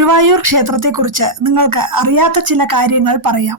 ഗുരുവായൂർ ക്ഷേത്രത്തെക്കുറിച്ച് നിങ്ങൾക്ക് അറിയാത്ത ചില കാര്യങ്ങൾ പറയാം.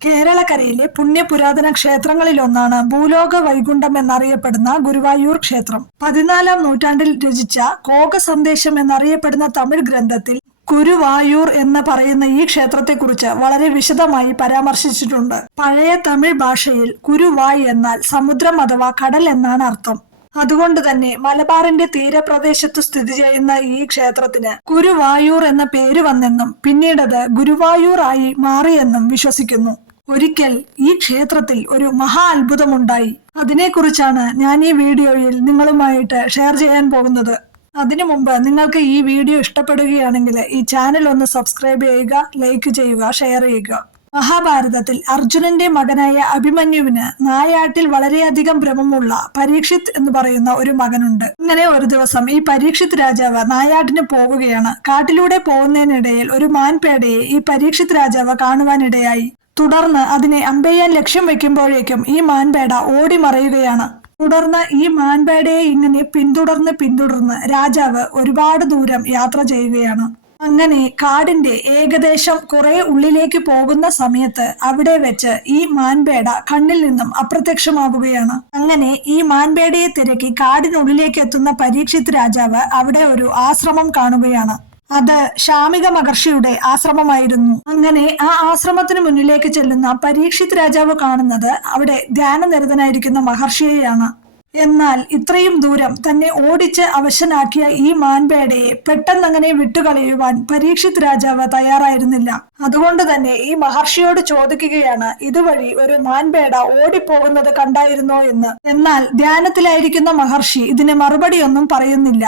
കേരളക്കരയിലെ പുണ്യപുരാതന ക്ഷേത്രങ്ങളിലൊന്നാണ് ഭൂലോക വൈകുണ്ഠം എന്നറിയപ്പെടുന്ന ഗുരുവായൂർ ക്ഷേത്രം. 14-ാം നൂറ്റാണ്ടിൽ രചിച്ച കോക സന്ദേശം എന്നറിയപ്പെടുന്ന തമിഴ് ഗ്രന്ഥത്തിൽ ഗുരുവായൂർ എന്ന് പറയുന്ന ഈ ക്ഷേത്രത്തെക്കുറിച്ച് വളരെ വിശദമായി പരാമർശിച്ചിട്ടുണ്ട്. പഴയ തമിഴ് ഭാഷയിൽ ഗുരുവായ് എന്നാൽ സമുദ്രം അഥവാ കടൽ എന്നാണ് അർത്ഥം. അതുകൊണ്ട് തന്നെ മലബാറിന്റെ തീരപ്രദേശത്ത് സ്ഥിതി ചെയ്യുന്ന ഈ ക്ഷേത്രത്തിന് ഗുരുവായൂർ എന്ന പേര് വന്നെന്നും പിന്നീടത് ഗുരുവായൂർ ആയി മാറിയെന്നും വിശ്വസിക്കുന്നു. ഒരിക്കൽ ഈ ക്ഷേത്രത്തിൽ ഒരു മഹാ അത്ഭുതമുണ്ടായി. അതിനെക്കുറിച്ചാണ് ഞാൻ ഈ വീഡിയോയിൽ നിങ്ങളുമായിട്ട് ഷെയർ ചെയ്യാൻ പോകുന്നത്. അതിനു മുമ്പ് നിങ്ങൾക്ക് ഈ വീഡിയോ ഇഷ്ടപ്പെടുകയാണെങ്കിൽ ഈ ചാനൽ ഒന്ന് സബ്സ്ക്രൈബ് ചെയ്യുക, ലൈക്ക് ചെയ്യുക, ഷെയർ ചെയ്യുക. മഹാഭാരതത്തിൽ അർജുനന്റെ മകനായ അഭിമന്യുവിന് നായാട്ടിൽ വളരെയധികം ഭ്രമമുള്ള പരീക്ഷിത് എന്ന് പറയുന്ന ഒരു മകനുണ്ട്. അങ്ങനെ ഒരു ദിവസം ഈ പരീക്ഷിത് രാജാവ് നായാട്ടിന് പോവുകയാണ്. കാട്ടിലൂടെ പോകുന്നതിനിടയിൽ ഒരു മാൻപേടയെ ഈ പരീക്ഷിത് രാജാവ് കാണുവാനിടയായി. തുടർന്ന് അതിനെ അമ്പെയ്യാൻ ലക്ഷ്യം വെക്കുമ്പോഴേക്കും ഈ മാൻപേട ഓടി മറയുകയാണ്. തുടർന്ന് ഈ മാൻപേടയെ ഇങ്ങനെ പിന്തുടർന്ന് രാജാവ് ഒരുപാട് ദൂരം യാത്ര ചെയ്യുകയാണ്. അങ്ങനെ കാടിന്റെ ഏകദേശം കുറെ ഉള്ളിലേക്ക് പോകുന്ന സമയത്ത് അവിടെ വെച്ച് ഈ മാൻപേട കണ്ണിൽ നിന്നും അപ്രത്യക്ഷമാവുകയാണ്. അങ്ങനെ ഈ മാൻപേടയെ തിരക്കി കാടിനുള്ളിലേക്ക് എത്തുന്ന പരീക്ഷിത് രാജാവ് അവിടെ ഒരു ആശ്രമം കാണുകയാണ്. അത് ശാമിക മഹർഷിയുടെ ആശ്രമമായിരുന്നു. അങ്ങനെ ആ ആശ്രമത്തിന് മുന്നിലേക്ക് ചെല്ലുന്ന പരീക്ഷിത് രാജാവ് കാണുന്നത് അവിടെ ധ്യാനനിരതനായിരിക്കുന്ന മഹർഷിയെയാണ്. എന്നാൽ ഇത്രയും ദൂരം തന്നെ ഓടിച്ച് അവശനാക്കിയ ഈ മാൻപേടയെ പെട്ടെന്നങ്ങനെ വിട്ടുകളയുവാൻ പരീക്ഷിത് രാജാവ് തയ്യാറായിരുന്നില്ല. അതുകൊണ്ട് തന്നെ ഈ മഹർഷിയോട് ചോദിക്കുകയാണ്, ഇതുവഴി ഒരു മാൻപേട ഓടിപ്പോകുന്നത് കണ്ടായിരുന്നോ എന്ന്. എന്നാൽ ധ്യാനത്തിലായിരിക്കുന്ന മഹർഷി ഇതിന് മറുപടിയൊന്നും പറയുന്നില്ല.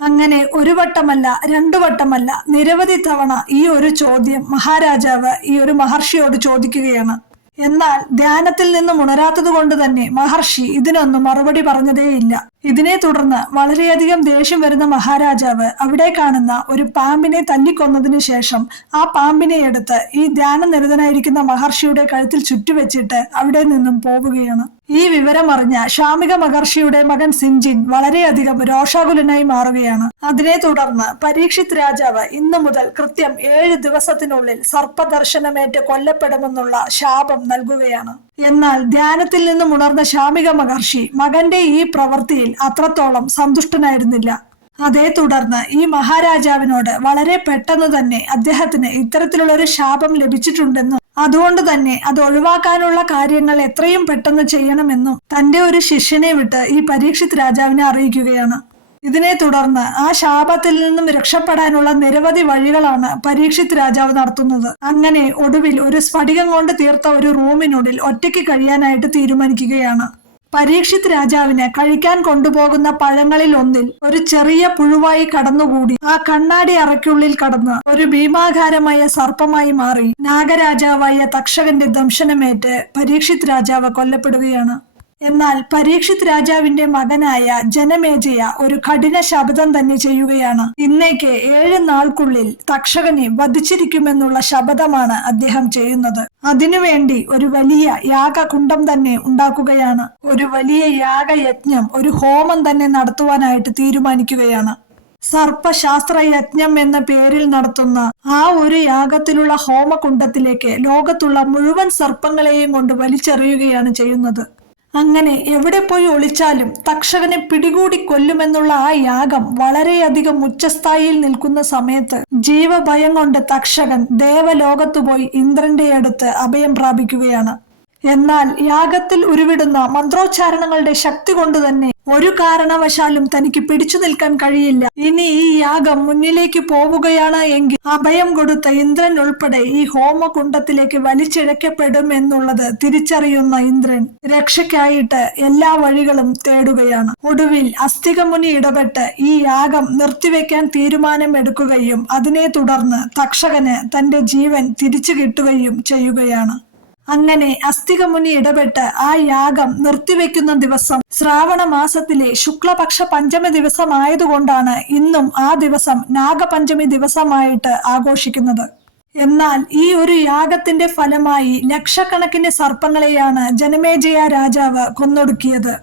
അങ്ങനെ ഒരു വട്ടമല്ല, രണ്ടു വട്ടമല്ല, നിരവധി തവണ ഈ ഒരു ചോദ്യം മഹാരാജാവ് ഈ ഒരു മഹർഷിയോട് ചോദിക്കുകയാണ്. എന്നാൽ ധ്യാനത്തിൽ നിന്നും ഉണരാത്തത് കൊണ്ട് തന്നെ മഹർഷി ഇതിനൊന്നും മറുപടി പറഞ്ഞതേയില്ല. ഇതിനെ തുടർന്ന് വളരെയധികം ദേഷ്യം വരുന്ന മഹാരാജാവ് അവിടെ കാണുന്ന ഒരു പാമ്പിനെ തല്ലിക്കൊന്നതിനു ശേഷം ആ പാമ്പിനെ എടുത്ത് ഈ ധ്യാനനിരതനായിരിക്കുന്ന മഹർഷിയുടെ കഴുത്തിൽ ചുറ്റുവെച്ചിട്ട് അവിടെ നിന്നും പോവുകയാണ്. ഈ വിവരം അറിഞ്ഞ ശാമിക മഹർഷിയുടെ മകൻ സിഞ്ചിൻ വളരെയധികം രോഷാകുലനായി മാറുകയാണ്. അതിനെ തുടർന്ന് പരീക്ഷിത് രാജാവ് ഇന്നു മുതൽ കൃത്യം 7 ദിവസത്തിനുള്ളിൽ സർപ്പദർശനമേറ്റ് കൊല്ലപ്പെടുമെന്നുള്ള ശാപം നൽകുകയാണ്. എന്നാൽ ധ്യാനത്തിൽ നിന്നും ഉണർന്ന ശാമിക മഹർഷി മകന്റെ ഈ പ്രവൃത്തിയിൽ അത്രത്തോളം സന്തുഷ്ടനായിരുന്നില്ല. അതേ തുടർന്ന് ഈ മഹാരാജാവിനോട് വളരെ പെട്ടെന്ന് തന്നെ അദ്ദേഹത്തിന് ഇത്തരത്തിലുള്ള ഒരു ശാപം ലഭിച്ചിട്ടുണ്ടെന്നും അതുകൊണ്ട് തന്നെ അത് ഒഴിവാക്കാനുള്ള കാര്യങ്ങൾ എത്രയും പെട്ടെന്ന് ചെയ്യണമെന്നും തന്റെ ഒരു ശിഷ്യനെ വിട്ട് ഈ പരീക്ഷിത് രാജാവിനെ അറിയിക്കുകയാണ്. ഇതിനെ തുടർന്ന് ആ ശാപത്തിൽ നിന്നും രക്ഷപ്പെടാനുള്ള നിരവധി വഴികളാണ് പരീക്ഷിത് രാജാവ് നടത്തുന്നത്. അങ്ങനെ ഒടുവിൽ ഒരു സ്ഫടികം കൊണ്ട് തീർത്ത ഒരു റൂമിനുള്ളിൽ ഒറ്റയ്ക്ക് കഴിയാനായിട്ട് തീരുമാനിക്കുകയാണ്. പരീക്ഷിത് രാജാവിന് കഴിക്കാൻ കൊണ്ടുപോകുന്ന പഴങ്ങളിൽ ഒന്നിൽ ഒരു ചെറിയ പുഴുവായി കടന്നുകൂടി ആ കണ്ണാടി അറയ്ക്കുള്ളിൽ കടന്ന് ഒരു ഭീമാകാരമായ സർപ്പമായി മാറി നാഗരാജാവായ തക്ഷകന്റെ ദംശനമേറ്റ് പരീക്ഷിത് രാജാവ് കൊല്ലപ്പെടുകയാണ്. എന്നാൽ പരീക്ഷിത് രാജാവിന്റെ മകനായ ജനമേജയ ഒരു കഠിന ശപഥം തന്നെ ചെയ്യുകയാണ്. ഇന്നേക്ക് 7 നാൾക്കുള്ളിൽ തക്ഷകനെ വധിച്ചിരിക്കുമെന്നുള്ള ശപഥമാണ് അദ്ദേഹം ചെയ്യുന്നത്. അതിനുവേണ്ടി ഒരു വലിയ യാഗകുണ്ഡം തന്നെ ഉണ്ടാക്കുകയാണ്. ഒരു വലിയ യാഗയജ്ഞം, ഒരു ഹോമം തന്നെ നടത്തുവാനായിട്ട് തീരുമാനിക്കുകയാണ്. സർപ്പശാസ്ത്ര യജ്ഞം എന്ന പേരിൽ നടത്തുന്ന ആ ഒരു യാഗത്തിലുള്ള ഹോമകുണ്ഡത്തിലേക്ക് ലോകത്തുള്ള മുഴുവൻ സർപ്പങ്ങളെയും കൊണ്ട് വലിച്ചെറിയുകയാണ് ചെയ്യുന്നത്. അങ്ങനെ എവിടെ പോയി ഒളിച്ചാലും തക്ഷകനെ പിടികൂടി കൊല്ലുമെന്നുള്ള ആ യാഗം വളരെയധികം ഉച്ചസ്ഥായിയിൽ നിൽക്കുന്ന സമയത്ത് ജീവഭയം കൊണ്ട് തക്ഷകൻ ദേവലോകത്തു പോയി ഇന്ദ്രന്റെ അടുത്ത് അഭയം പ്രാപിക്കുകയാണ്. എന്നാൽ യാഗത്തിൽ ഉരുവിടുന്ന മന്ത്രോച്ചാരണങ്ങളുടെ ശക്തി കൊണ്ട് തന്നെ ഒരു കാരണവശാലും തനിക്ക് പിടിച്ചു നിൽക്കാൻ കഴിയില്ല. ഇനി ഈ യാഗം മുന്നിലേക്ക് പോവുകയാണ് എങ്കിൽ അഭയം കൊടുത്ത ഇന്ദ്രൻ ഉൾപ്പെടെ ഈ ഹോമകുണ്ഡത്തിലേക്ക് വലിച്ചിഴക്കപ്പെടും എന്നുള്ളത് തിരിച്ചറിയുന്ന ഇന്ദ്രൻ രക്ഷയ്ക്കായിട്ട് എല്ലാ വഴികളും തേടുകയാണ്. ഒടുവിൽ അസ്തികമുനി ഇടപെട്ട് ഈ യാഗം നിർത്തിവെക്കാൻ തീരുമാനമെടുക്കുകയും അതിനെ തുടർന്ന് തക്ഷകന് തന്റെ ജീവൻ തിരിച്ചു കിട്ടുകയും ചെയ്യുകയാണ്. അങ്ങനെ അസ്തികമുനി ഇടപെട്ട് ആ യാഗം നിർത്തിവെക്കുന്ന ദിവസം ശ്രാവണ മാസത്തിലെ ശുക്ലപക്ഷ പഞ്ചമി ദിവസമായതുകൊണ്ടാണ് ഇന്നും ആ ദിവസം നാഗപഞ്ചമി ദിവസമായിട്ട് ആഘോഷിക്കുന്നത്. എന്നാൽ ഈ ഒരു യാഗത്തിന്റെ ഫലമായി ലക്ഷക്കണക്കിന് സർപ്പങ്ങളെയാണ് ജനമേജയ രാജാവ് കൊന്നൊടുക്കിയത്.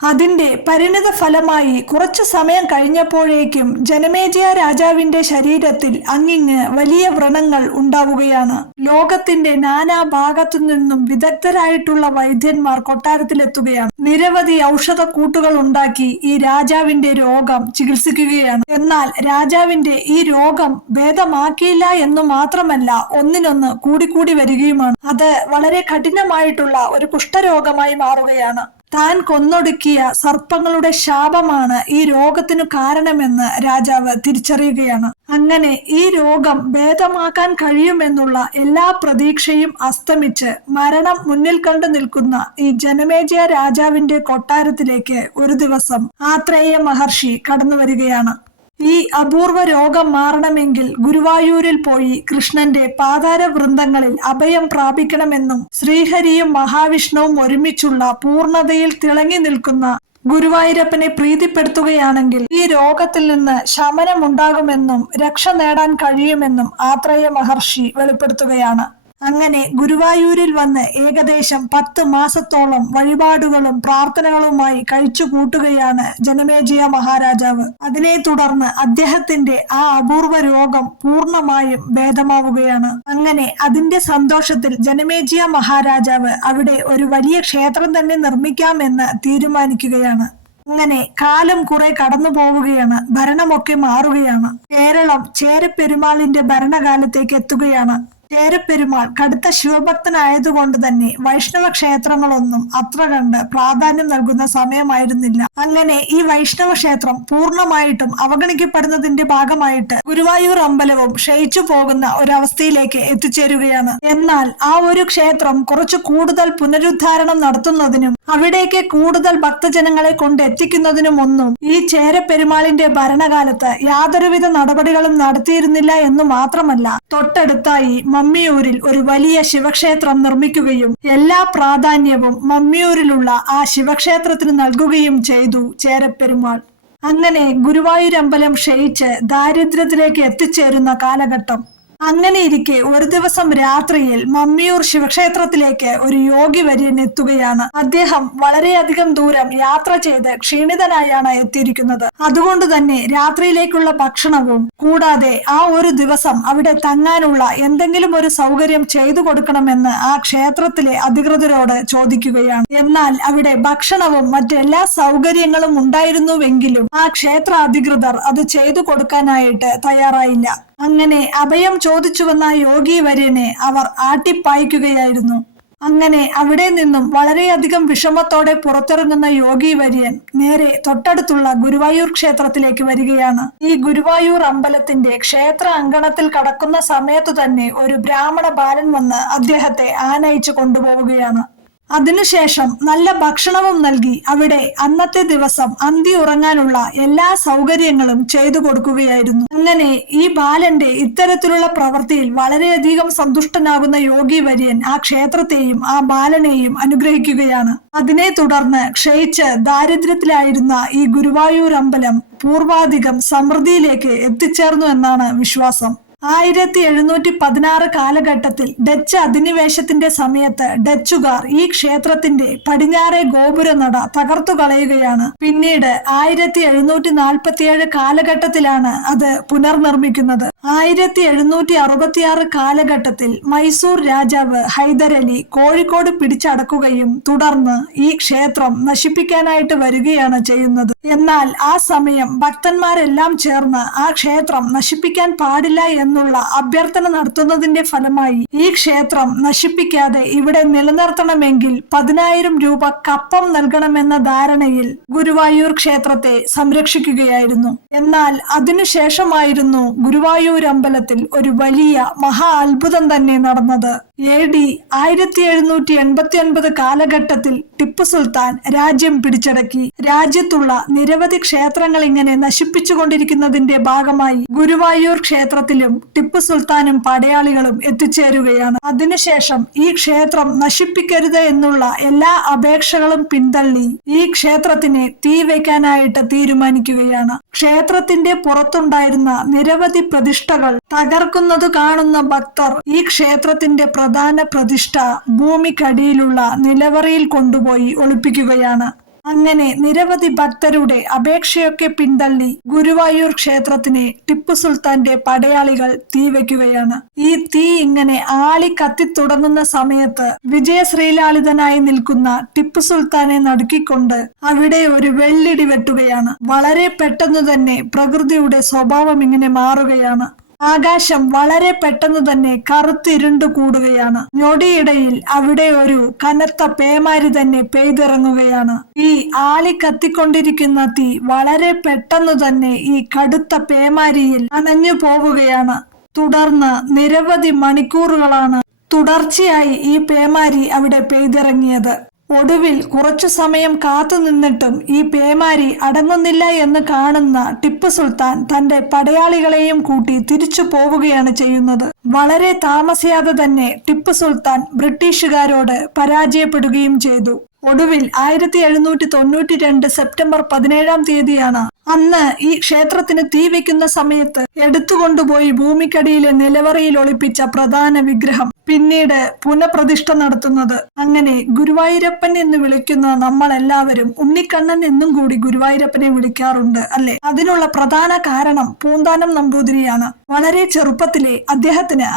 അതിന്റെ പരിണിത ഫലമായി കുറച്ചു സമയം കഴിഞ്ഞപ്പോഴേക്കും ജനമേജയ രാജാവിന്റെ ശരീരത്തിൽ അങ്ങിങ്ങ് വലിയ വ്രണങ്ങൾ ഉണ്ടാവുകയാണ്. ലോകത്തിന്റെ നാനാഭാഗത്തു നിന്നും വിദഗ്ധരായിട്ടുള്ള വൈദ്യന്മാർ കൊട്ടാരത്തിലെത്തുകയാണ്. നിരവധി ഔഷധക്കൂട്ടുകൾ ഉണ്ടാക്കി ഈ രാജാവിന്റെ രോഗം ചികിത്സിക്കുകയാണ്. എന്നാൽ രാജാവിന്റെ ഈ രോഗം ഭേദമാക്കിയില്ല എന്നു മാത്രമല്ല, ഒന്നിനൊന്ന് കൂടിക്കൂടി വരികയുമാണ്. അത് വളരെ കഠിനമായിട്ടുള്ള ഒരു കുഷ്ഠരോഗമായി മാറുകയാണ്. താൻ കൊന്നൊടുക്കിയ സർപ്പങ്ങളുടെ ശാപമാണ് ഈ രോഗത്തിനു കാരണമെന്ന് രാജാവ് തിരിച്ചറിയുകയാണ്. അങ്ങനെ ഈ രോഗം ഭേദമാക്കാൻ കഴിയുമെന്നുള്ള എല്ലാ പ്രതീക്ഷയും അസ്തമിച്ച് മരണം മുന്നിൽ കണ്ടു നിൽക്കുന്ന ഈ ജനമേജയ രാജാവിന്റെ കൊട്ടാരത്തിലേക്ക് ഒരു ദിവസം ആത്രേയ മഹർഷി കടന്നു വരികയാണ്. ഈ അപൂർവ രോഗം മാറണമെങ്കിൽ ഗുരുവായൂരിൽ പോയി കൃഷ്ണന്റെ പാതാര വൃന്ദങ്ങളിൽ അഭയം പ്രാപിക്കണമെന്നും ശ്രീഹരിയും മഹാവിഷ്ണുവും ഒരുമിച്ചുള്ള പൂർണ്ണതയിൽ തിളങ്ങി നിൽക്കുന്ന ഗുരുവായൂരപ്പനെ പ്രീതിപ്പെടുത്തുകയാണെങ്കിൽ ഈ രോഗത്തിൽ നിന്ന് ശമനമുണ്ടാകുമെന്നും രക്ഷ നേടാൻ കഴിയുമെന്നും ആത്രേയ മഹർഷി വെളിപ്പെടുത്തുകയാണ്. അങ്ങനെ ഗുരുവായൂരിൽ വന്ന് ഏകദേശം 10 മാസത്തോളം വഴിപാടുകളും പ്രാർത്ഥനകളുമായി കഴിച്ചു കൂട്ടുകയാണ് ജനമേജയ മഹാരാജാവ്. അതിനെ തുടർന്ന് അദ്ദേഹത്തിന്റെ ആ അപൂർവ രോഗം പൂർണ്ണമായും ഭേദമാവുകയാണ്. അങ്ങനെ അതിന്റെ സന്തോഷത്തിൽ ജനമേജയ മഹാരാജാവ് അവിടെ ഒരു വലിയ ക്ഷേത്രം തന്നെ നിർമ്മിക്കാമെന്ന് തീരുമാനിക്കുകയാണ്. അങ്ങനെ കാലം കുറെ കടന്നു പോവുകയാണ്. ഭരണമൊക്കെ മാറുകയാണ്. കേരളം ചേരപ്പെരുമാളിന്റെ ഭരണകാലത്തേക്ക് എത്തുകയാണ്. ചേരപ്പെരുമാൾ കടുത്ത ശിവഭക്തനായതുകൊണ്ട് തന്നെ വൈഷ്ണവ ക്ഷേത്രങ്ങളൊന്നും അത്ര കണ്ട് പ്രാധാന്യം നൽകുന്ന സമയമായിരുന്നില്ല. അങ്ങനെ ഈ വൈഷ്ണവ ക്ഷേത്രം പൂർണ്ണമായിട്ടും അവഗണിക്കപ്പെടുന്നതിന്റെ ഭാഗമായിട്ട് ഗുരുവായൂർ അമ്പലവും ക്ഷയിച്ചു പോകുന്ന ഒരവസ്ഥയിലേക്ക് എത്തിച്ചേരുകയാണ്. എന്നാൽ ആ ഒരു ക്ഷേത്രം കുറച്ചു കൂടുതൽ പുനരുദ്ധാരണം നടത്തുന്നതിനും അവിടേക്ക് കൂടുതൽ ഭക്തജനങ്ങളെ കൊണ്ടെത്തിക്കുന്നതിനുമൊന്നും ഈ ചേരപ്പെരുമാളിന്റെ ഭരണകാലത്ത് യാതൊരുവിധ നടപടികളും നടത്തിയിരുന്നില്ല എന്നു മാത്രമല്ല, തൊട്ടടുത്തായി മമ്മിയൂരിൽ ഒരു വലിയ ശിവക്ഷേത്രം നിർമ്മിക്കുകയും എല്ലാ പ്രാധാന്യവും മമ്മിയൂരിലുള്ള ആ ശിവക്ഷേത്രത്തിന് നൽകുകയും ചെയ്തു ചേരപ്പെരുമാൾ. അങ്ങനെ ഗുരുവായൂരമ്പലം ക്ഷയിച്ച് ദാരിദ്ര്യത്തിലേക്ക് എത്തിച്ചേരുന്ന കാലഘട്ടം. അങ്ങനെ ഇരിക്കെ ഒരു ദിവസം രാത്രിയിൽ മമ്മിയൂർ ശിവക്ഷേത്രത്തിലേക്ക് ഒരു യോഗി വര്യൻ എത്തുകയാണ്. അദ്ദേഹം വളരെയധികം ദൂരം യാത്ര ചെയ്ത് ക്ഷീണിതനായാണ് എത്തിയിരിക്കുന്നത്. അതുകൊണ്ട് തന്നെ രാത്രിയിലേക്കുള്ള ഭക്ഷണവും കൂടാതെ ആ ഒരു ദിവസം അവിടെ തങ്ങാനുള്ള എന്തെങ്കിലും ഒരു സൗകര്യം ചെയ്തു കൊടുക്കണമെന്ന് ആ ക്ഷേത്രത്തിലെ അധികൃതരോട് ചോദിക്കുകയാണ്. എന്നാൽ അവിടെ ഭക്ഷണവും മറ്റെല്ലാ സൗകര്യങ്ങളും ഉണ്ടായിരുന്നുവെങ്കിലും ആ ക്ഷേത്ര അധികൃതർ അത് ചെയ്തു കൊടുക്കാനായിട്ട് തയ്യാറായില്ല. അങ്ങനെ അഭയം ചോദിച്ചു വന്ന യോഗി വര്യനെ അവർ ആട്ടിപ്പായിക്കുകയായിരുന്നു. അങ്ങനെ അവിടെ നിന്നും വളരെയധികം വിഷമത്തോടെ പുറത്തിറങ്ങുന്ന യോഗി വര്യൻ നേരെ തൊട്ടടുത്തുള്ള ഗുരുവായൂർ ക്ഷേത്രത്തിലേക്ക് വരികയാണ്. ഈ ഗുരുവായൂർ അമ്പലത്തിന്റെ ക്ഷേത്ര അങ്കണത്തിൽ കടക്കുന്ന സമയത്തു തന്നെ ഒരു ബ്രാഹ്മണ ബാലൻ വന്ന് അദ്ദേഹത്തെ ആനയിച്ചു കൊണ്ടുപോവുകയാണ്. അതിനുശേഷം നല്ല ഭക്ഷണവും നൽകി അവിടെ അന്നത്തെ ദിവസം അന്തി ഉറങ്ങാനുള്ള എല്ലാ സൗകര്യങ്ങളും ചെയ്തു കൊടുക്കുകയായിരുന്നു. അങ്ങനെ ഈ ബാലന്റെ ഇത്തരത്തിലുള്ള പ്രവൃത്തിയിൽ വളരെയധികം സന്തുഷ്ടനാകുന്ന യോഗി വര്യൻ ആ ക്ഷേത്രത്തെയും ആ ബാലനെയും അനുഗ്രഹിക്കുകയാണ്. അതിനെ തുടർന്ന് ക്ഷയിച്ച് ദാരിദ്ര്യത്തിലായിരുന്ന ഈ ഗുരുവായൂർ അമ്പലം പൂർവാധികം സമൃദ്ധിയിലേക്ക് എത്തിച്ചേർന്നു എന്നാണ് വിശ്വാസം. 1716 കാലഘട്ടത്തിൽ ഡച്ച് അധിനിവേശത്തിന്റെ സമയത്ത് ഡച്ചുകാർ ഈ ക്ഷേത്രത്തിന്റെ പടിഞ്ഞാറേ ഗോപുരനട തകർത്തു കളയുകയാണ്. പിന്നീട് 1747 കാലഘട്ടത്തിലാണ് അത് പുനർനിർമ്മിക്കുന്നത്. 1766 കാലഘട്ടത്തിൽ മൈസൂർ രാജാവ് ഹൈദരലി കോഴിക്കോട് പിടിച്ചടക്കുകയും തുടർന്ന് ഈ ക്ഷേത്രം നശിപ്പിക്കാനായിട്ട് വരികയാണ് ചെയ്യുന്നത്. എന്നാൽ ആ സമയം ഭക്തന്മാരെല്ലാം ചേർന്ന് ആ ക്ഷേത്രം നശിപ്പിക്കാൻ പാടില്ല എന്നുള്ള അഭ്യർത്ഥന നടത്തുന്നതിന്റെ ഫലമായി ഈ ക്ഷേത്രം നശിപ്പിക്കാതെ ഇവിടെ നിലനിർത്തണമെങ്കിൽ 10,000 രൂപ കപ്പം നൽകണമെന്ന ധാരണയിൽ ഗുരുവായൂർ ക്ഷേത്രത്തെ സംരക്ഷിക്കുകയായിരുന്നു. എന്നാൽ അതിനുശേഷമായിരുന്നു ഗുരുവായൂർ അമ്പലത്തിൽ ഒരു വലിയ മഹാ അത്ഭുതം തന്നെ നടന്നത്. AD 1789 കാലഘട്ടത്തിൽ ടിപ്പു സുൽത്താൻ രാജ്യം പിടിച്ചടക്കി. രാജ്യത്തുള്ള നിരവധി ക്ഷേത്രങ്ങൾ ഇങ്ങനെ നശിപ്പിച്ചുകൊണ്ടിരിക്കുന്നതിന്റെ ഭാഗമായി ഗുരുവായൂർ ക്ഷേത്രത്തിലും ടിപ്പു സുൽത്താനും പടയാളികളും എത്തിച്ചേരുകയാണ്. അതിനുശേഷം ഈ ക്ഷേത്രം നശിപ്പിക്കരുത് എന്നുള്ള എല്ലാ അപേക്ഷകളും പിന്തള്ളി ഈ ക്ഷേത്രത്തിനെ തീ വയ്ക്കാനായിട്ട് തീരുമാനിക്കുകയാണ്. ക്ഷേത്രത്തിന്റെ പുറത്തുണ്ടായിരുന്ന നിരവധി പ്രതിഷ്ഠകൾ തകർക്കുന്നത് കാണുന്ന ഭക്തർ ഈ ക്ഷേത്രത്തിന്റെ പ്രധാന പ്രതിഷ്ഠ ഭൂമിക്കടിയിലുള്ള നിലവറയിൽ കൊണ്ടുപോയി ഒളിപ്പിക്കുകയാണ്. അങ്ങനെ നിരവധി ഭക്തരുടെ അപേക്ഷയൊക്കെ പിന്തള്ളി ഗുരുവായൂർ ക്ഷേത്രത്തിനെ ടിപ്പു സുൽത്താന്റെ പടയാളികൾ തീവയ്ക്കുകയാണ്. ഈ തീ ഇങ്ങനെ ആളി കത്തിത്തുടങ്ങുന്ന സമയത്ത് വിജയശ്രീലാളിതനായി നിൽക്കുന്ന ടിപ്പു സുൽത്താനെ നടുക്കിക്കൊണ്ട് അവിടെ ഒരു വെള്ളിടി വെട്ടുകയാണ്. വളരെ പെട്ടെന്ന് തന്നെ പ്രകൃതിയുടെ സ്വഭാവം ഇങ്ങനെ മാറുകയാണ്. ആകാശം വളരെ പെട്ടെന്ന് തന്നെ കറുത്തിരുണ്ടു കൂടുകയാണ്. ഞൊടിയിടയിൽ അവിടെ ഒരു കനത്ത പേമാരി തന്നെ പെയ്തിറങ്ങുകയാണ്. ഈ ആളി കത്തിക്കൊണ്ടിരിക്കുന്ന തീ വളരെ പെട്ടെന്ന് തന്നെ ഈ കടുത്ത പേമാരിയിൽ അണഞ്ഞു പോവുകയാണ്. തുടർന്ന് നിരവധി മണിക്കൂറുകളാണ് തുടർച്ചയായി ഈ പേമാരി അവിടെ പെയ്തിറങ്ങിയത്. ഒടുവിൽ കുറച്ചു സമയം കാത്തു നിന്നിട്ടും ഈ പേമാരി അടങ്ങുന്നില്ല എന്ന് കാണുന്ന ടിപ്പു സുൽത്താൻ തന്റെ പടയാളികളെയും കൂട്ടി തിരിച്ചു പോവുകയാണ് ചെയ്യുന്നത്. വളരെ താമസിയാതെ തന്നെ ടിപ്പു സുൽത്താൻ ബ്രിട്ടീഷുകാരോട് പരാജയപ്പെടുകയും ചെയ്തു. ഒടുവിൽ 1792 സെപ്റ്റംബർ 17 തീയതിയാണ് അന്ന് ഈ ക്ഷേത്രത്തിന് തീ വെക്കുന്ന സമയത്ത് എടുത്തുകൊണ്ടുപോയി ഭൂമിക്കടിയിലെ നിലവറയിൽ ഒളിപ്പിച്ച പ്രധാന വിഗ്രഹം പിന്നീട് പുനഃപ്രതിഷ്ഠ നടത്തുന്നത്. അങ്ങനെ ഗുരുവായൂരപ്പൻ എന്ന് വിളിക്കുന്ന നമ്മൾ എല്ലാവരും ഉണ്ണിക്കണ്ണൻ എന്നും കൂടി ഗുരുവായൂരപ്പനെ വിളിക്കാറുണ്ട് അല്ലെ? അതിനുള്ള പ്രധാന കാരണം പൂന്താനം നമ്പൂതിരിയാണ്. വളരെ ചെറുപ്പത്തിലെ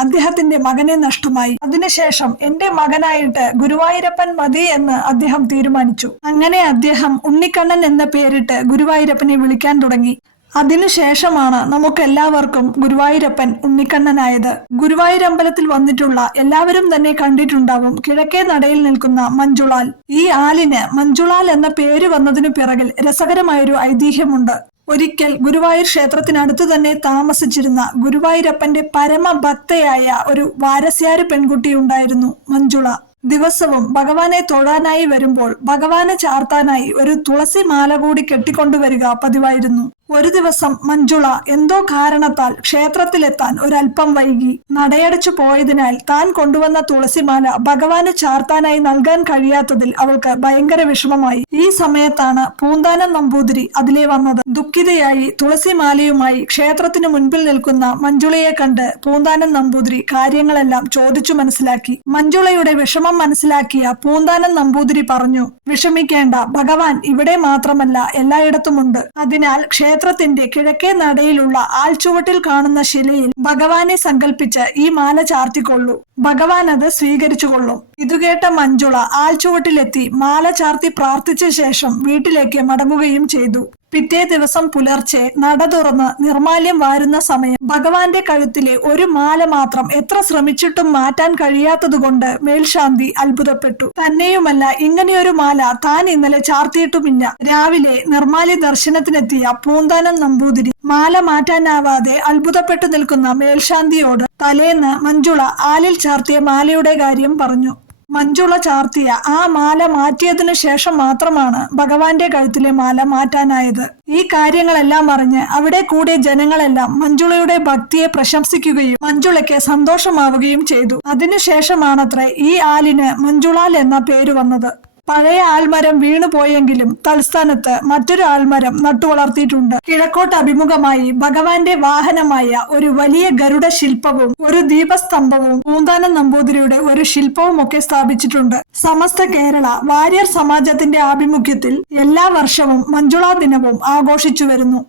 അദ്ദേഹത്തിന്റെ മകനെ നഷ്ടമായി. അതിനുശേഷം എന്റെ മകനായിട്ട് ഗുരുവായൂരപ്പൻ മതി എന്ന് അദ്ദേഹം തീരുമാനിച്ചു. അങ്ങനെ അദ്ദേഹം ഉണ്ണിക്കണ്ണൻ എന്ന പേരിട്ട് ഗുരുവായൂരപ്പനെ വിളിക്കാൻ തുടങ്ങി. അതിനുശേഷമാണ് നമുക്ക് എല്ലാവർക്കും ഗുരുവായൂരപ്പൻ ഉണ്ണിക്കണ്ണനായത്. ഗുരുവായൂർ അമ്പലത്തിൽ വന്നിട്ടുള്ള എല്ലാവരും തന്നെ കണ്ടിട്ടുണ്ടാവും കിഴക്കേ നടയിൽ നിൽക്കുന്ന മഞ്ജുളാൽ. ഈ ആലിന് മഞ്ജുളാൽ എന്ന പേര് വന്നതിനു പിറകിൽ രസകരമായൊരു ഐതിഹ്യമുണ്ട്. ഒരിക്കൽ ഗുരുവായൂർ ക്ഷേത്രത്തിനടുത്ത് തന്നെ താമസിച്ചിരുന്ന ഗുരുവായൂരപ്പന്റെ പരമഭക്തയായ ഒരു വാരസ്യാര് പെൺകുട്ടി ഉണ്ടായിരുന്നു മഞ്ജുള. ദിവസവും ഭഗവാനെ തൊഴാനായി വരുമ്പോൾ ഭഗവാനെ ചാർത്താനായി ഒരു തുളസി മാല കൂടി കെട്ടിക്കൊണ്ടുവരിക പതിവായിരുന്നു. ഒരു ദിവസം മഞ്ജുള എന്തോ കാരണത്താൽ ക്ഷേത്രത്തിലെത്താൻ ഒരല്പം വൈകി. നടയടച്ചു പോയതിനാൽ താൻ കൊണ്ടുവന്ന തുളസിമാല ഭഗവാന് ചാർത്താനായി നൽകാൻ കഴിയാത്തതിൽ അവൾക്ക് ഭയങ്കര വിഷമമായി. ഈ സമയത്താണ് പൂന്താനം നമ്പൂതിരി അതിലേ വന്നത്. ദുഃഖിതയായി തുളസിമാലയുമായി ക്ഷേത്രത്തിനു മുൻപിൽ നിൽക്കുന്ന മഞ്ജുളയെ കണ്ട് പൂന്താനം നമ്പൂതിരി കാര്യങ്ങളെല്ലാം ചോദിച്ചു മനസ്സിലാക്കി. മഞ്ജുളയുടെ വിഷമം മനസ്സിലാക്കിയ പൂന്താനം നമ്പൂതിരി പറഞ്ഞു, വിഷമിക്കേണ്ട, ഭഗവാൻ ഇവിടെ മാത്രമല്ല എല്ലായിടത്തുമുണ്ട്. അതിനാൽ ക്ഷേത്രത്തിന്റെ കിഴക്കേ നടയിലുള്ള ആൽച്ചുവട്ടിൽ കാണുന്ന ശിലയിൽ ഭഗവാനെ സങ്കല്പിച്ച് ഈ മാല ചാർത്തിക്കൊള്ളൂ. ഭഗവാൻ അത് സ്വീകരിച്ചുകൊള്ളും. ഇതുകേട്ട മഞ്ജുള ആൽച്ചുവട്ടിലെത്തി മാല ചാർത്തി പ്രാർത്ഥിച്ച ശേഷം വീട്ടിലേക്ക് മടങ്ങുകയും ചെയ്തു. പിറ്റേ ദിവസം പുലർച്ചെ നട തുറന്ന് നിർമാല്യം വാരുന്ന സമയം ഭഗവാന്റെ കഴുത്തിലെ ഒരു മാല മാത്രം എത്ര ശ്രമിച്ചിട്ടും മാറ്റാൻ കഴിയാത്തതുകൊണ്ട് മേൽശാന്തി അത്ഭുതപ്പെട്ടു. തന്നെയുമല്ല, ഇങ്ങനെയൊരു മാല താൻ ഇന്നലെ ചാർത്തിയിട്ടുമില്ല. രാവിലെ നിർമാല്യ ദർശനത്തിനെത്തിയ പൂന്താനം നമ്പൂതിരി മാല മാറ്റാനാവാതെ അത്ഭുതപ്പെട്ടു നിൽക്കുന്ന മേൽശാന്തിയോട് തലേന്ന് മഞ്ജുള ആലിൽ ചാർത്തിയ മാലയുടെ കാര്യം പറഞ്ഞു. മഞ്ജുള ചാർത്തിയ ആ മാല മാറ്റിയതിനു ശേഷം മാത്രമാണ് ഭഗവാന്റെ കഴുത്തിലെ മാല മാറ്റാനായത്. ഈ കാര്യങ്ങളെല്ലാം അറിഞ്ഞ് അവിടെ കൂടിയ ജനങ്ങളെല്ലാം മഞ്ജുളയുടെ ഭക്തിയെ പ്രശംസിക്കുകയും മഞ്ജുളയ്ക്ക് സന്തോഷമാവുകയും ചെയ്തു. അതിനുശേഷമാണത്രേ ഈ ആലിന് മഞ്ജുളാൽ എന്ന പേര് വന്നത്. പഴയ ആൽമരം വീണുപോയെങ്കിലും തൽസ്ഥാനത്ത് മറ്റൊരു ആൽമരം നട്ടുവളർത്തിയിട്ടുണ്ട്. കിഴക്കോട്ട് അഭിമുഖമായി ഭഗവാന്റെ വാഹനമായ ഒരു വലിയ ഗരുഡ ശില്പവും ഒരു ദീപസ്തംഭവും പൂന്താനം നമ്പൂതിരിയുടെ ഒരു ശില്പവും ഒക്കെ സ്ഥാപിച്ചിട്ടുണ്ട്. സമസ്ത കേരള വാര്യർ സമാജത്തിന്റെ ആഭിമുഖ്യത്തിൽ എല്ലാ വർഷവും മഞ്ജുളാ ദിനവും ആഘോഷിച്ചു വരുന്നു.